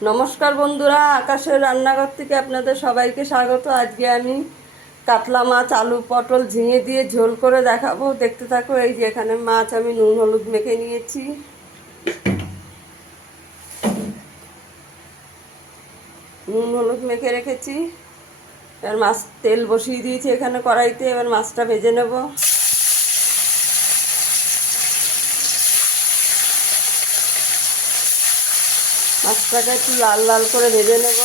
নমস্কার বন্ধুরা, আকাশের রান্নাঘর থেকে আপনাদের সবাইকে স্বাগত। আজকে আমি কাতলা মাছ, আলু, পটল, ঝিঙে দিয়ে ঝোল করে দেখাবো। দেখতে থাকো। এই যে এখানে মাছ আমি নুন হলুদ মেখে নিয়েছি। নুন হলুদ মেখে রেখেছি। এবার মাছ তেল বসিয়ে দিয়েছি এখানে কড়াইতে। এবার মাছটা ভেজে নেব। মাছটাকে একটু লাল লাল করে ভেজে নেব।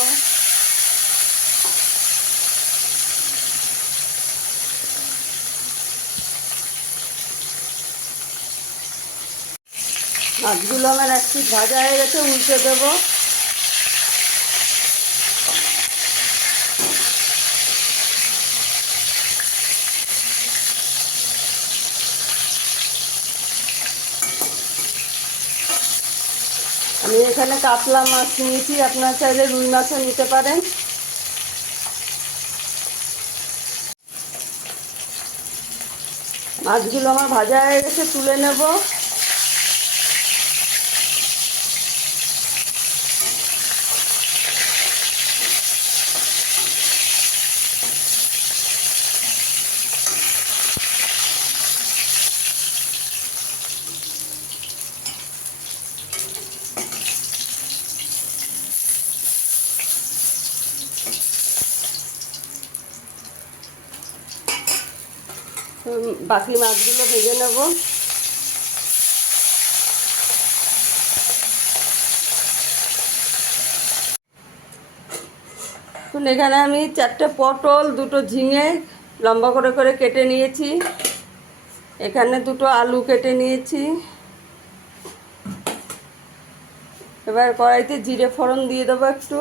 মাছগুলো আমার একটু ভাজা হয়ে গেছে, উল্টে দেবো। আমি এখানে কাতলা মাছ নিয়েছি, আপনারা চাইলে রুই মাছও নিতে পারেন। মাছগুলো আমার ভাজা হয়ে গেছে, তুলে নেব। বাকি মাছগুলো ভেজে নেব। এখানে আমি 4টে পটল, 2টো ঝিঙে লম্বা করে করে কেটে নিয়েছি। এখানে 2টো আলু কেটে নিয়েছি। এবার কড়াইতে জিরে ফোড়ন দিয়ে দেবো একটু।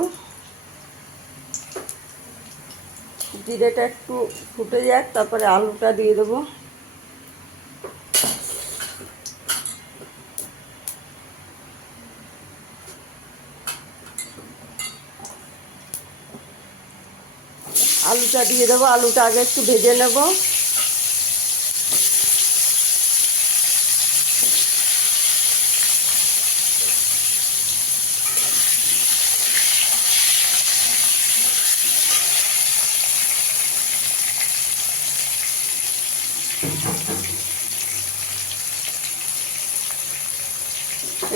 জিরেটা একটু ফুটে যাক, তারপরে আলুটা দিয়ে দেবো। আলুটা দিয়ে দেবো। আলুটা আগে একটু ভেজে নেব।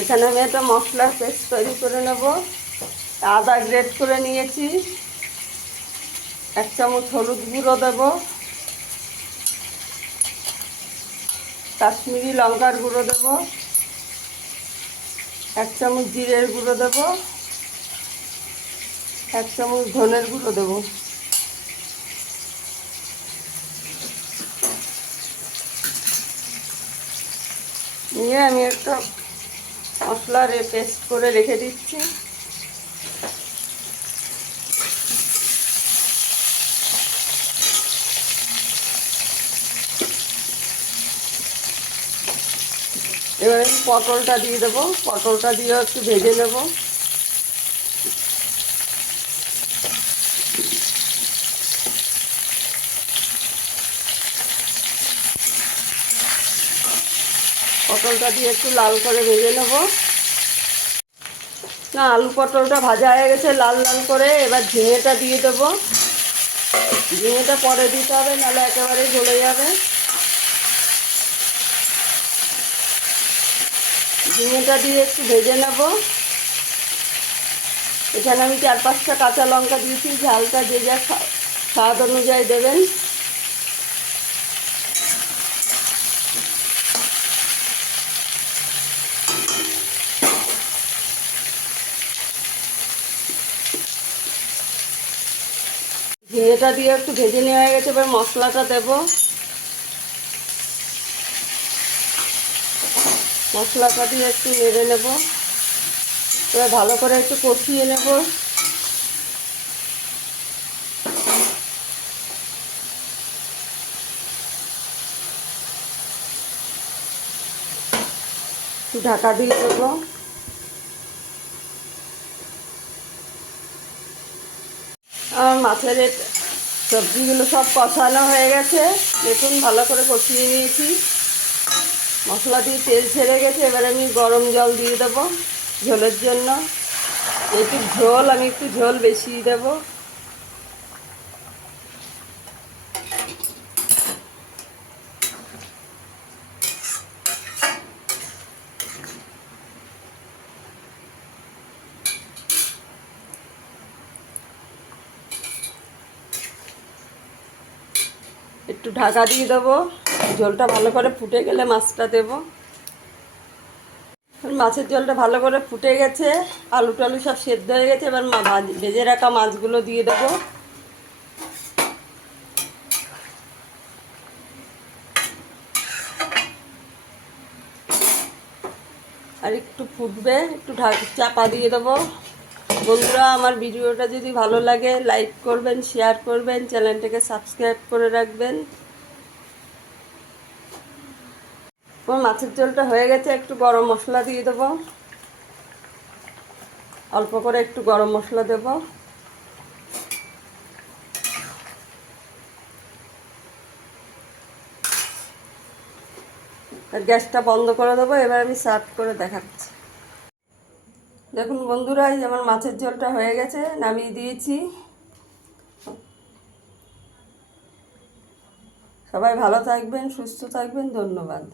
এখানে আমি একটা মশলার পেস্ট তৈরি করে নেব। আদা গ্রেট করে নিয়েছি। 1 চামচ হলুদ গুঁড়ো দেব। কাশ্মীরি লঙ্কার গুঁড়ো দেব। 1 চামচ জিরের গুঁড়ো দেব। 1 চামচ ধনের গুঁড়ো দেব। নিয়ে আমি একটা মশলার পেস্ট করে রেখে দিচ্ছি। এবার আমি পটলটা দিয়ে দেবো। পটলটা দিয়ে একটু ভেজে নেব। পটলটা দিয়ে একটু লাল করে ভেজে নেব। না, আলু পটলটা ভাজা হয়ে গেছে লাল লাল করে। এবার ঝিঙেটা দিয়ে দেবো। ঝিঙেটা পরে দিতে হবে, নাহলে একেবারে জ্বলে যাবে। ঝিঙেটা দিয়ে একটু ভেজে নেব। এখানে আমি 4-5টা কাঁচা লঙ্কা দিয়েছি। ঝালটা যে যা স্বাদ অনুযায়ী দেবেন। ঝিঙেটা দিয়ে একটু ভেজে নেওয়া হয়ে গেছে। এবার মশলাটা দেব। মশলাটা দিয়ে একটু নেড়ে নেব। এবার ভালো করে একটু কষিয়ে নেব। ঢাকা দিয়ে দেবো। আমার মাছের সবজিগুলো সব কষানো হয়ে গেছে। দেখুন, ভালো করে কষিয়ে নিয়েছি। মশলা দিয়ে তেল ছেড়ে গেছে। এবার আমি গরম জল দিয়ে দেবো ঝোলের জন্য। একটু ঝোল, আমি একটু ঝোল বেশি দেবো। একটু ঢাকা দিয়ে দেবো, ঝোলটা ভালো করে ফুটে গেলে মাছটা দেবো। মাছের ঝোলটা ভালো করে ফুটে গেছে, আলু টালু সব সেদ্ধ হয়ে গেছে। এবার ভেজে রাখা মাছগুলো দিয়ে দেবো। আর একটু ফুটবে, একটু চাপা দিয়ে দেবো। বন্ধুরা, আমার ভিডিওটা যদি ভালো লাগে লাইক করবেন, শেয়ার করবেন, চ্যানেলটাকে সাবস্ক্রাইব করে রাখবেন। আমার মাছের ঝোলটা হয়ে গেছে, একটু গরম মশলা দিয়ে দেবো। অল্প করে একটু গরম মশলা দেবো। আর গ্যাসটা বন্ধ করে দেবো। এবার আমি সার্ভ করে দেখাচ্ছি। দেখুন বন্ধুরা, এই যে আমার মাছের ঝোলটা হয়ে গেছে, নামিয়ে দিয়েছি। সবাই ভালো থাকবেন, সুস্থ থাকবেন, ধন্যবাদ।